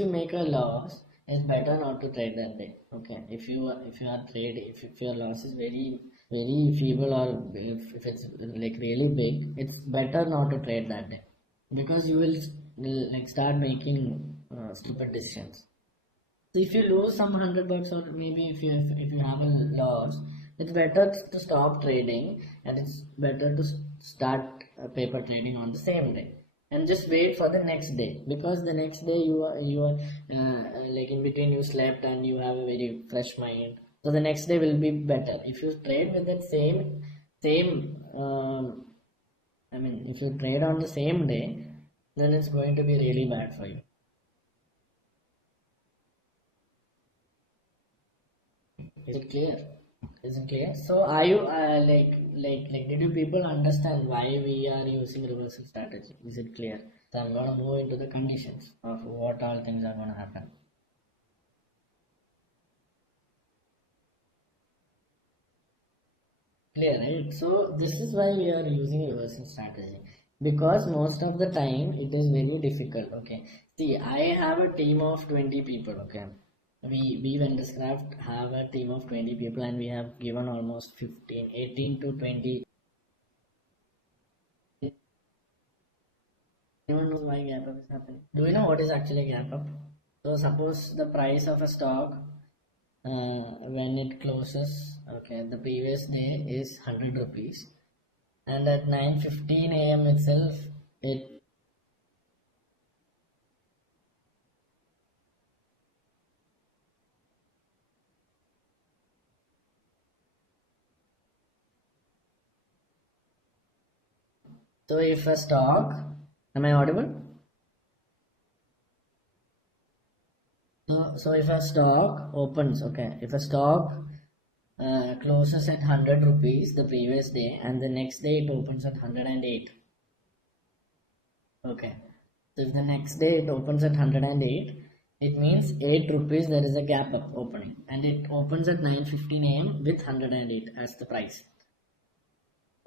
you make a loss, it's better not to trade that day. Okay, if you are trading, if your loss is very feeble, or if it's like really big, it's better not to trade that day, because you will like start making stupid decisions. So if you lose some $100, or maybe if you have a loss, it's better to stop trading, and it's better to start paper trading on the same day, and just wait for the next day, because the next day you are like in between you slept and you have a very fresh mind, so the next day will be better. If you trade with that same I mean, if you trade on the same day, then it's going to be really bad for you. Is it clear? Is it clear? So are you like did you people understand why we are using reversal strategy? Is it clear? So I'm gonna move into the conditions of what all things are gonna happen. Clear, right? So this is why we are using reversal strategy, because most of the time it is very difficult. Okay, see, I have a team of 20 people. Okay, we Ventuscraft have a team of 20 people, and we have given almost 15 18 to 20. Anyone knows why gap up is happening? Do you know what is actually gap up? So suppose the price of a stock when it closes, okay, the previous day is 100 rupees, and at 9:15 a.m. itself it so if a stock, am I audible? So if a stock opens, okay, if a stock closes at 100 rupees the previous day, and the next day it opens at 108, okay, so if the next day it opens at 108, it means 8 rupees there is a gap up opening, and it opens at 9:15 a.m. with 108 as the price.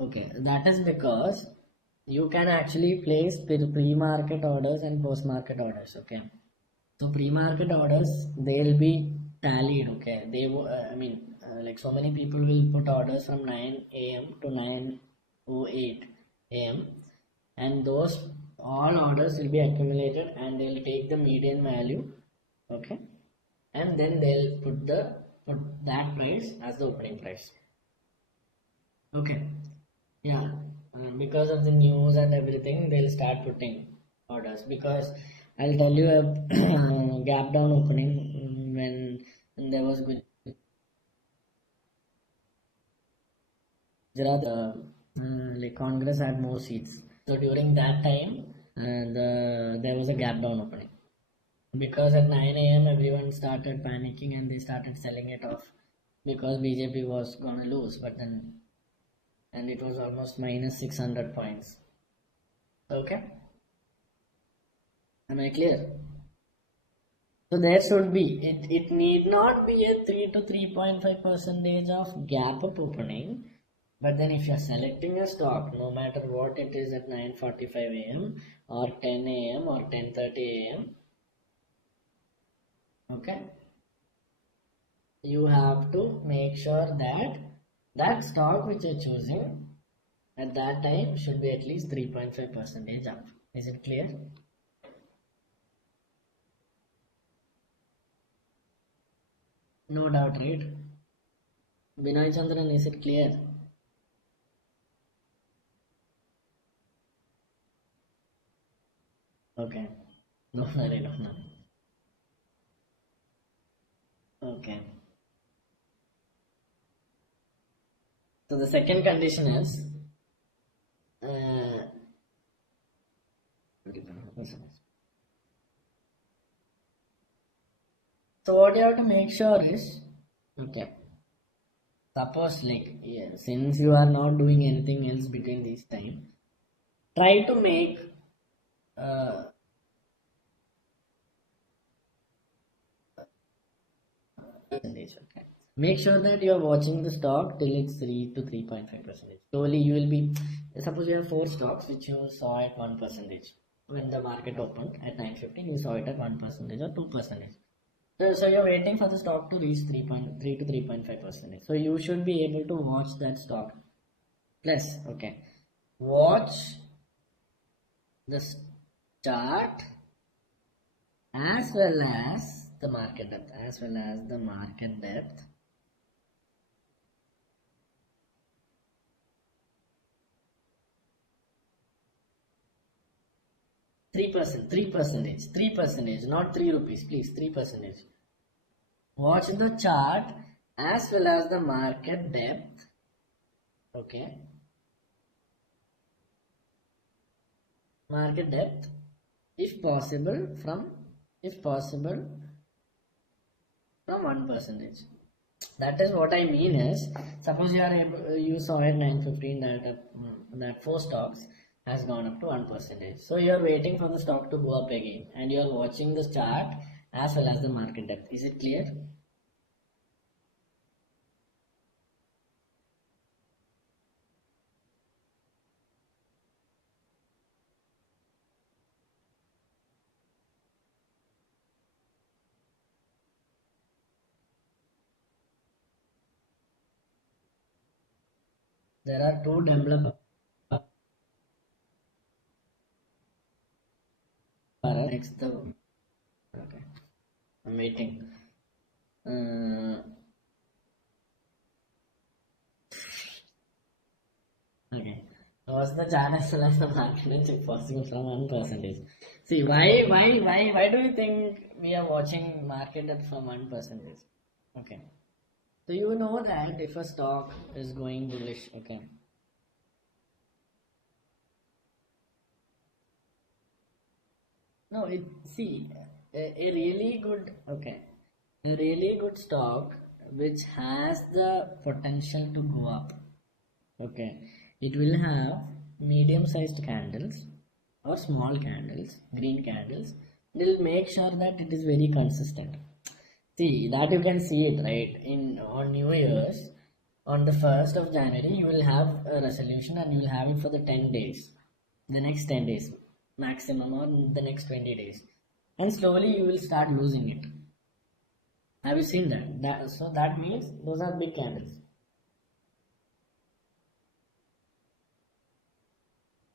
Okay, that is because you can actually place pre-market orders and post-market orders. Okay, so pre-market orders, they'll be tallied. Okay, I mean, like so many people will put orders from 9 a.m. to 9:08 a.m. and those all orders will be accumulated, and they'll take the median value. Okay, and then they'll put that price as the opening price. Okay, yeah, because of the news and everything, they'll start putting orders, because I'll tell you a gap down opening when there was Gujarat, like Congress had more seats. So during that time, there was a gap down opening, because at 9 a.m. everyone started panicking and they started selling it off, because BJP was gonna lose, but then, and it was almost minus 600 points. Okay, am I clear? So there should be, it need not be a 3 to 3.5% of gap up opening, but then if you're selecting a stock, no matter what it is at 9:45 a.m. or 10 a.m. or 10:30 a.m., okay, you have to make sure that that stock which you're choosing at that time should be at least 3.5% up. Is it clear? No doubt, right? Binoy Chandran, is it clear? Okay. No worry, no, no. Okay. So the second condition is so what you have to make sure is, okay, suppose like, yeah, since you are not doing anything else between these time, try to make percentage. Okay, make sure that you are watching the stock till it's 3 to 3.5%. Slowly you will be, suppose you have 4 stocks which you saw at 1%. when the market opened at 9:15, you saw it at 1% or 2%. So you're waiting for the stock to reach 3.3 to 3.5%. So you should be able to watch that stock. Plus, okay, watch the chart as well as the market depth, 3%, 3%, not 3 rupees, please, 3%. Watch the chart as well as the market depth. Okay. Market depth, if possible from 1%. That is what I mean is, suppose you saw at 9:15 that 4 stocks has gone up to 1%. So you are waiting for the stock to go up again, and you are watching the chart as well as the market depth. Is it clear? There are two developers. Next, okay, I'm waiting. Okay. Was the chart as well as the market if possible from 1%? See, why do you think we are watching market depth from 1%? Okay. So you know that if a stock is going bullish, okay. No, a really good, okay, a really good stock which has the potential to go up, okay, it will have medium sized candles or small candles, green candles. They'll make sure that it is very consistent. See, that you can see it, right? On New Year's, on the 1st of January, you will have a resolution and you will have it for the 10 days, the next 10 days maximum, or the next 20 days, and slowly you will start losing it. Have you seen that? So that means those are big candles.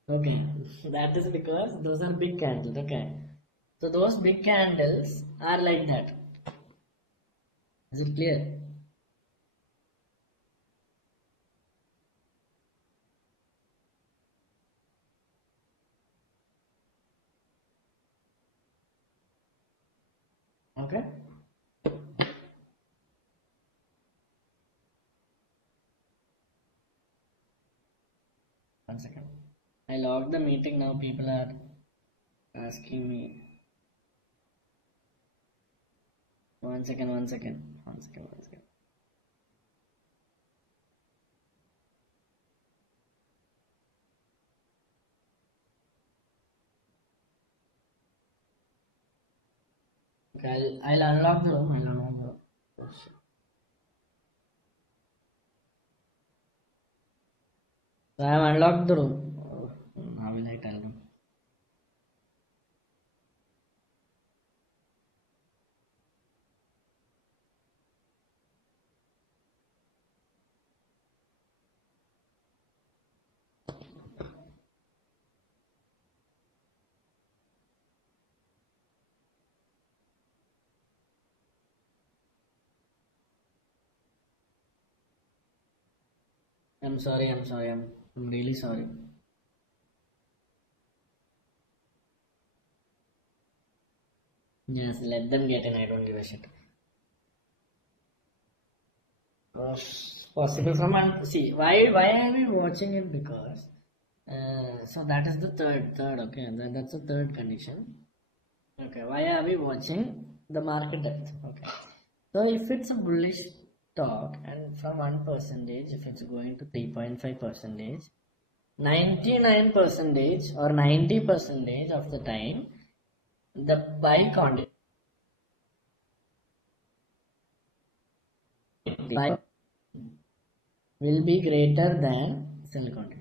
Okay, that is because those are big candles. Okay, so those big candles are like that. Is it clear? Okay. One second. I logged the meeting now. People are asking me. One second. Okay, I'll unlock the room. Oh, shit. So I have unlocked the room. Oh, how will I tell them? I'm sorry. I'm really sorry. Yes, let them get in. I don't give a shit. Possible from see why are we watching it? Because so that is the third, okay, that's the third condition. Okay, why are we watching the market depth? Okay, so if it's a bullish stock and from 1%, if it's going to 3.5%, 99% or 90% of the time, the buy quantity will be greater than sell quantity.